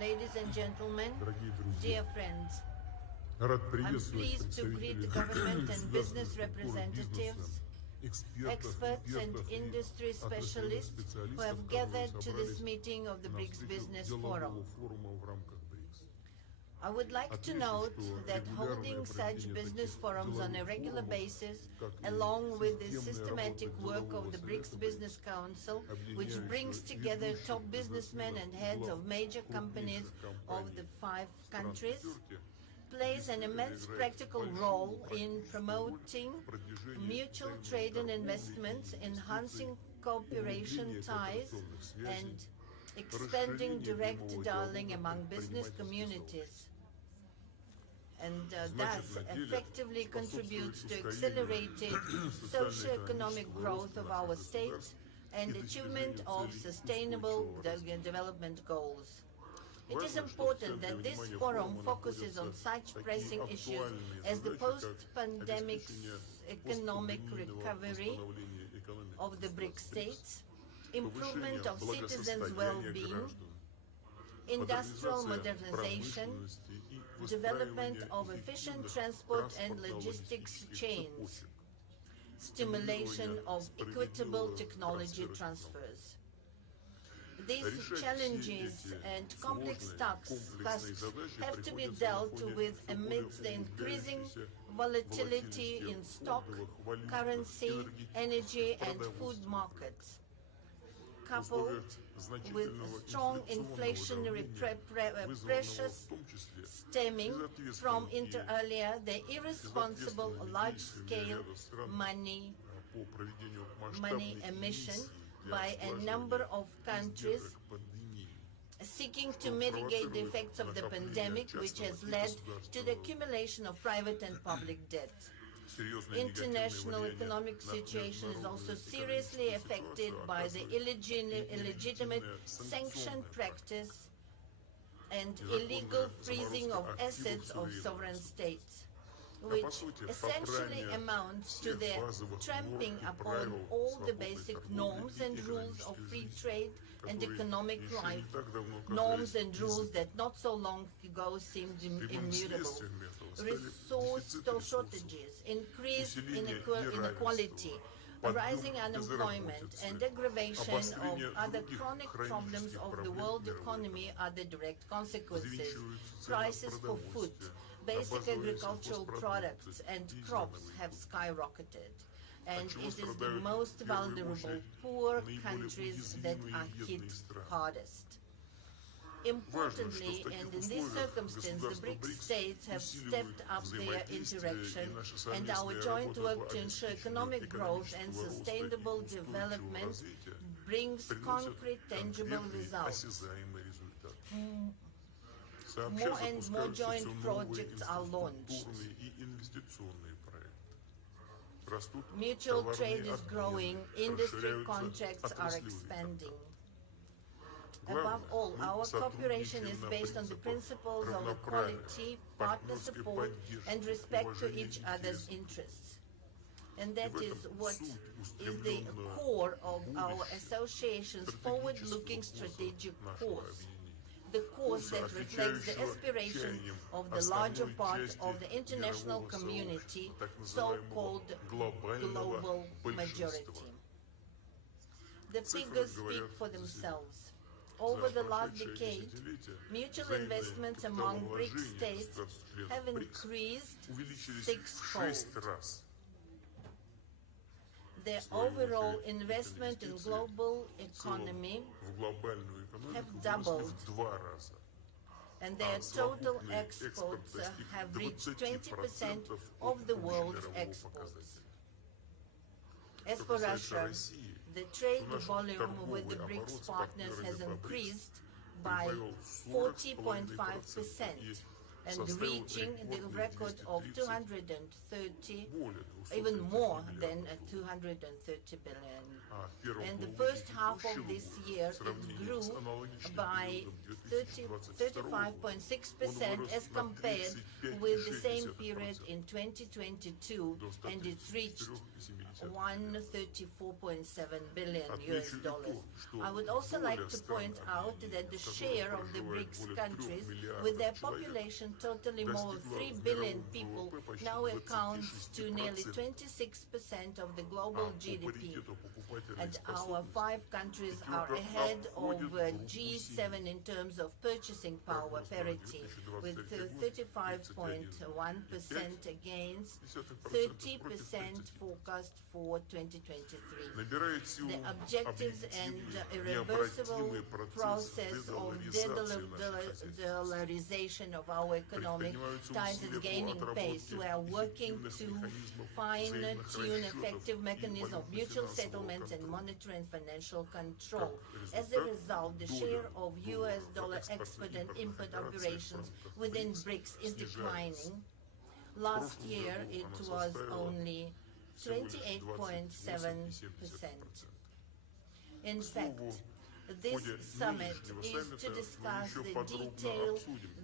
Ladies and gentlemen, Дорогие друзья, dear friends, рад I'm приветствовать pleased to greet the government and business representatives, experts and industry specialists who have gathered to this meeting of the BRICS Business Forum. I would like to note that holding such business forums on a regular basis, along with the systematic work of the BRICS Business Council, which brings together top businessmen and heads of major companies of the 5 countries, plays an immense practical role in promoting mutual trade and investments, enhancing cooperation ties, and expanding direct dialogue among business communities, and thus effectively contributes to accelerated socio-economic growth of our states and achievement of sustainable development goals. It is important that this forum focuses on such pressing issues as the post-pandemic economic recovery of the BRICS states, improvement of citizens' well-being, industrial modernization, development of efficient transport and logistics chains, stimulation of equitable technology transfers. These challenges and complex tasks have to be dealt with amidst the increasing volatility in stock, currency, energy and food markets, coupled with strong inflationary pressures stemming from, inter alia, the irresponsible large-scale money emission by a number of countries seeking to mitigate the effects of the pandemic, which has led to the accumulation of private and public debt. International economic situation is also seriously affected by the illegitimate sanction practice and illegal freezing of assets of sovereign states, which essentially amounts to the trampling upon all the basic norms and rules of free trade and economic life, norms and rules that not so long ago seemed immutable. Resource shortages, increased inequality, rising unemployment, and aggravation of other chronic problems of the world economy are the direct consequences. Prices for food, basic agricultural products and crops have skyrocketed, and it is the most vulnerable, poor countries that are hit hardest. Importantly, and in this circumstance, the BRICS states have stepped up their interaction, and our joint work to ensure economic growth and sustainable development brings concrete, tangible results. More and more joint projects are launched. Mutual trade is growing, industry contracts are expanding. Above all, our cooperation is based on the principles of equality, partner support, and respect to each other's interests. And that is what is the core of our association's forward-looking strategic course. The course that reflects the aspiration of the larger part of the international community, so-called global majority. The figures speak for themselves. Over the last decade, mutual investments among BRICS states have increased sixfold. Their overall investment in global economy have doubled, and their total exports have reached 20% of the world's exports. As for Russia, the trade volume with the BRICS partners has increased by 40.5%, and reaching the record of 230, even more than 230 billion. In the first half of this year, it grew by 35.6% as compared with the same period in 2022, and it reached 134.7 billion US dollars. I would also like to point out that the share of the BRICS countries, with their population totaling more than 3 billion people, now accounts to nearly 26% of the global GDP. And our 5 countries are ahead of G7 in terms of purchasing power parity, with 35.1% against 30% forecast for 2023. The objectives and irreversible process of de-dollarization of our economic ties is gaining pace. We are working to fine-tune effective mechanisms of mutual settlements and monetary and financial control. As a result, the share of US dollar export and import operations within BRICS is declining. Last year, it was only 28.7%. In fact, this summit is to discuss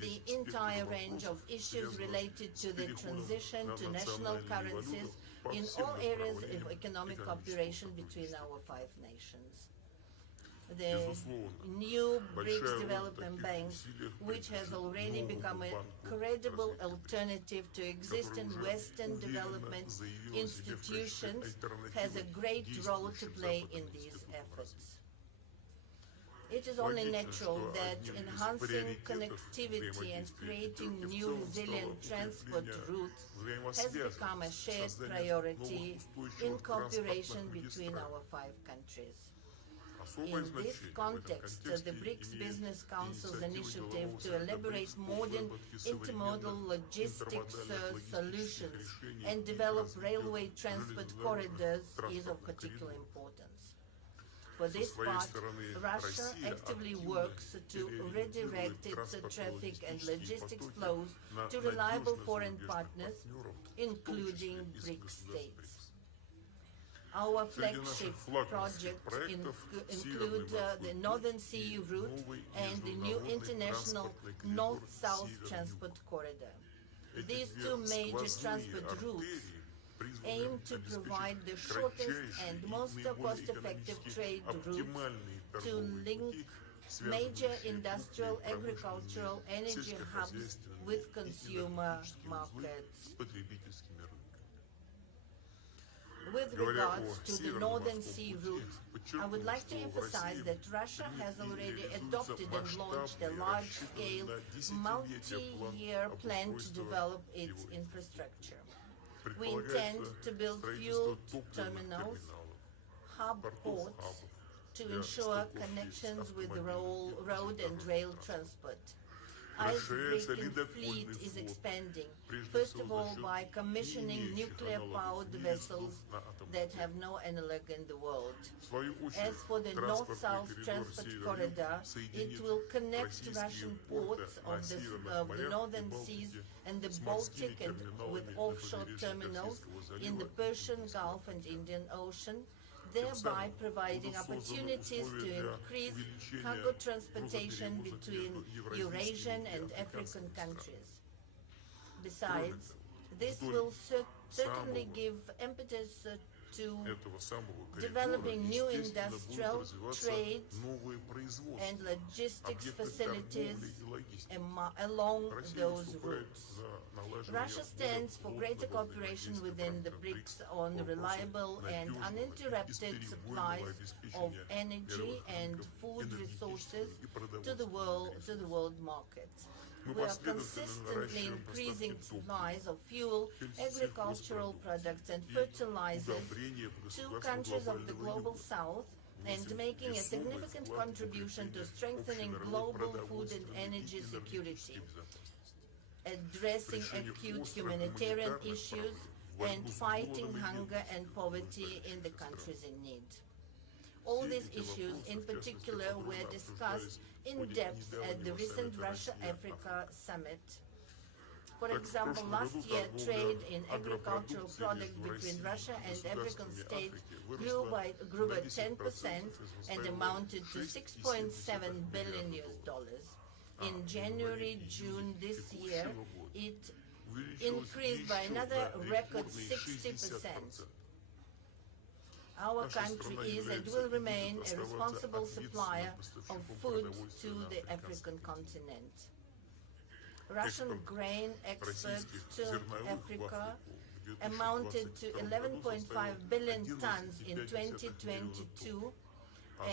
the entire range of issues related to the transition to national currencies in all areas of economic cooperation between our 5 nations. The new BRICS Development Bank, which has already become a credible alternative to existing Western development institutions, has a great role to play in these efforts. It is only natural that enhancing connectivity and creating new resilient transport routes has become a shared priority in cooperation between our 5 countries. In this context, the BRICS Business Council's initiative to elaborate modern intermodal logistics solutions and develop railway transport corridors is of particular importance. For this part, Russia actively works to redirect its traffic and logistics flows to reliable foreign partners, including BRICS states. Our flagship projects include the Northern Sea route and the new international North-South transport corridor. These 2 major transport routes aim to provide the shortest and most cost-effective trade routes to link major industrial, agricultural, energy hubs with consumer markets. With regards to the Northern Sea route, I would like to emphasize that Russia has already adopted and launched a large-scale, multi-year plan to develop its infrastructure. We intend to build fuel terminals, hub ports, to ensure connections with road and rail transport. Icebreaking fleet is expanding, first of all by commissioning nuclear-powered vessels that have no analog in the world. As for the North-South transport corridor, it will connect Russian ports of the Northern Seas and the Baltic and with offshore terminals in the Persian Gulf and Indian Ocean, thereby providing opportunities to increase cargo transportation between Eurasian and African countries. Besides, this will certainly give impetus to developing new industrial, trade, and logistics facilities along those routes. Russia stands for greater cooperation within the BRICS on reliable and uninterrupted supplies of energy and food resources to the world markets. We are consistently increasing supplies of fuel, agricultural products and fertilizers to countries of the Global South and making a significant contribution to strengthening global food and energy security, addressing acute humanitarian issues, and fighting hunger and poverty in the countries in need. All these issues, in particular, were discussed in depth at the recent Russia-Africa summit. For example, last year, trade in agricultural products between Russia and African states grew by 10% and amounted to $6.7 billion. In January-June this year, it increased by another record 60%. Our country is and will remain a responsible supplier of food to the African continent. Russian grain exports to Africa amounted to 11.5 billion tons in 2022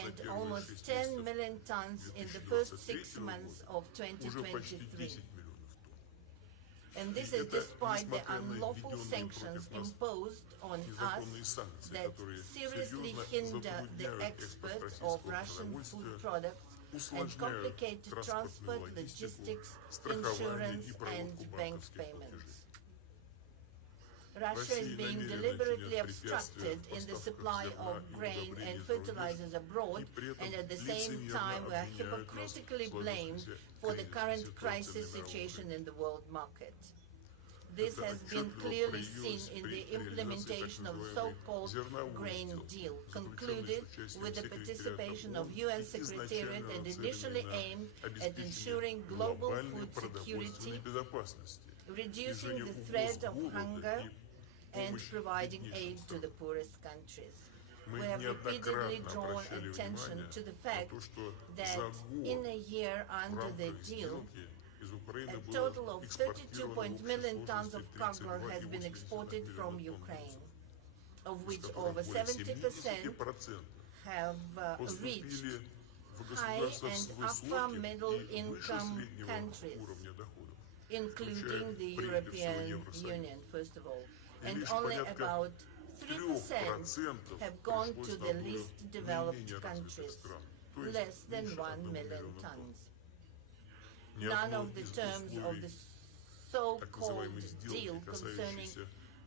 and almost 10 million tons in the first 6 months of 2023. And this is despite the unlawful sanctions imposed on us that seriously hinder the export of Russian food products and complicate transport, logistics, insurance, and bank payments. Russia is being deliberately obstructed in the supply of grain and fertilizers abroad, and at the same time we are hypocritically blamed for the current crisis situation in the world market. This has been clearly seen in the implementation of the so-called grain deal, concluded with the participation of UN Secretariat and initially aimed at ensuring global food security, reducing the threat of hunger, and providing aid to the poorest countries. We have repeatedly drawn attention to the fact that in a year under the deal, a total of 32 million tons of cargo has been exported from Ukraine, of which over 70% have reached high and upper middle income countries, including the European Union, first of all. And only about 3% have gone to the least developed countries, less than 1 million tons. None of the terms of the so-called deal concerning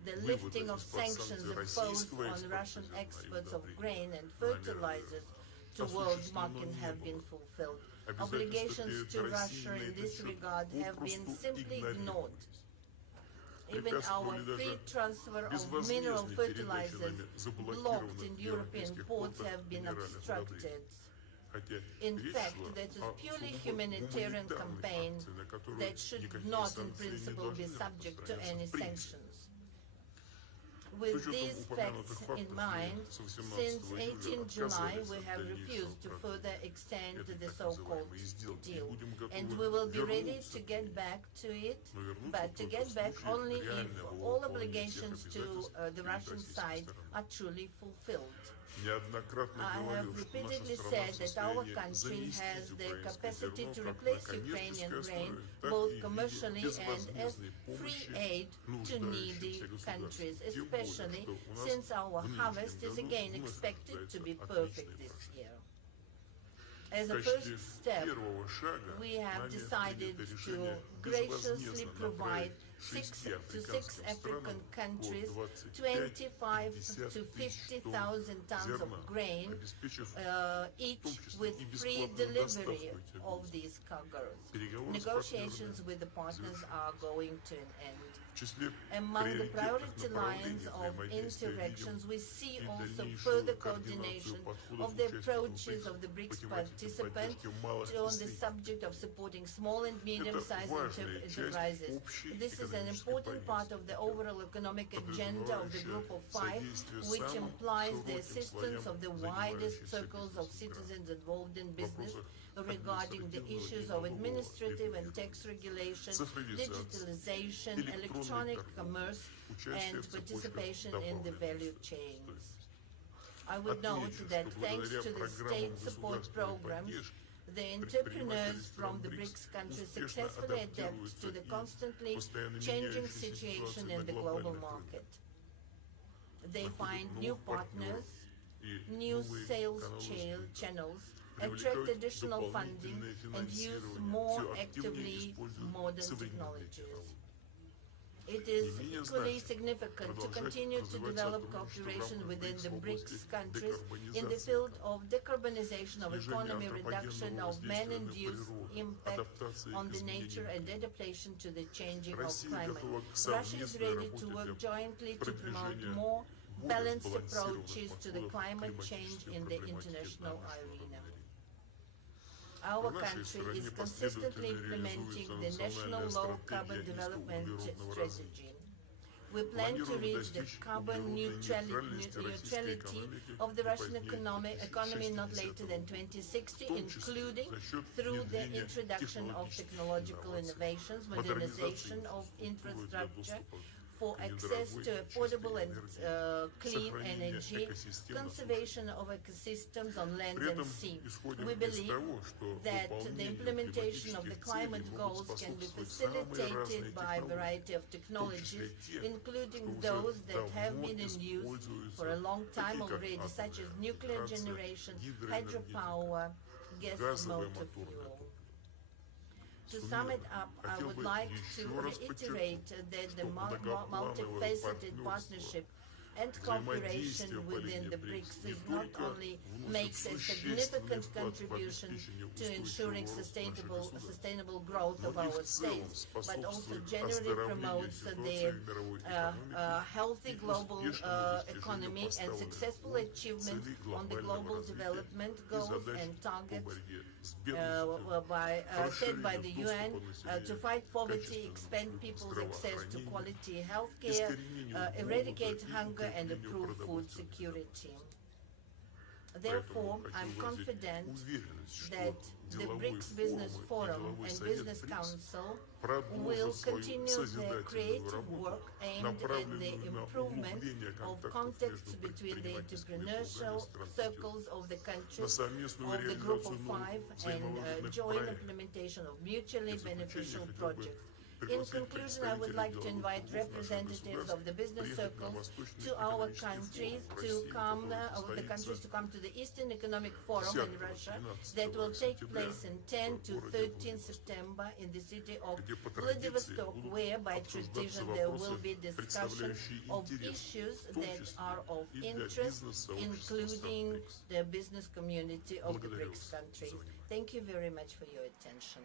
the lifting of sanctions imposed on Russian exports of grain and fertilizers to world market have been fulfilled. Obligations to Russia in this regard have been simply ignored. Even our free transfer of mineral fertilizers blocked in European ports have been obstructed. In fact, that is a purely humanitarian campaign that should not in principle be subject to any sanctions. With these facts in mind, since 18 July we have refused to further extend the so-called deal, and we will be ready to get back to it, but to get back only if all obligations to the Russian side are truly fulfilled. I have repeatedly said that our country has the capacity to replace Ukrainian grain both commercially and as free aid to needy countries, especially since our harvest is again expected to be perfect this year. As a first step, we have decided to graciously provide to six African countries 25 to 50,000 tons of grain, each with free delivery of these cargoes. Negotiations with the partners are going to an end. Among the priority lines of interactions, we see also further coordination of the approaches of the BRICS participants on the subject of supporting small and medium-sized enterprises. This is an important part of the overall economic agenda of the Group of Five, which implies the assistance of the widest circles of citizens involved in business regarding the issues of administrative and tax regulation, digitalization, electronic commerce, and participation in the value chains. I would note that thanks to the state support programs, the entrepreneurs from the BRICS countries successfully adapt to the constantly changing situation in the global market. They find new partners, new sales channels, attract additional funding, and use more actively modern technologies. It is equally significant to continue to develop cooperation within the BRICS countries in the field of decarbonization of economy, reduction of man-induced impact on the nature, and adaptation to the changing of climate. Russia is ready to work jointly to promote more balanced approaches to the climate change in the international arena. Our country is consistently implementing the National Low Carbon Development Strategy. We plan to reach the carbon neutrality of the Russian economy not later than 2060, including through the introduction of technological innovations, modernization of infrastructure for access to affordable and clean energy, conservation of ecosystems on land and sea. We believe that the implementation of the climate goals can be facilitated by a variety of technologies, including those that have been in use for a long time already, such as nuclear generation, hydropower, gas motor fuel. To sum it up, I would like to reiterate that the multifaceted partnership and cooperation within the BRICS is not only makes a significant contribution to ensuring sustainable growth of our states, but also generally promotes the healthy global economy and successful achievement on the global development goals and targets set by the UN to fight poverty, expand people's access to quality health care, eradicate hunger and improve food security. Therefore, I'm confident that the BRICS Business Forum and Business Council will continue their creative work aimed at the improvement of contacts between the entrepreneurial circles of the countries of the Group of Five and joint implementation of mutually beneficial projects. In conclusion, I would like to invite representatives of the business circles to our countries to come, to the Eastern Economic Forum in Russia that will take place in 10 to 13 September in the city of Vladivostok, where by tradition there will be discussion of issues that are of interest, including the business community of the BRICS countries. Thank you very much for your attention.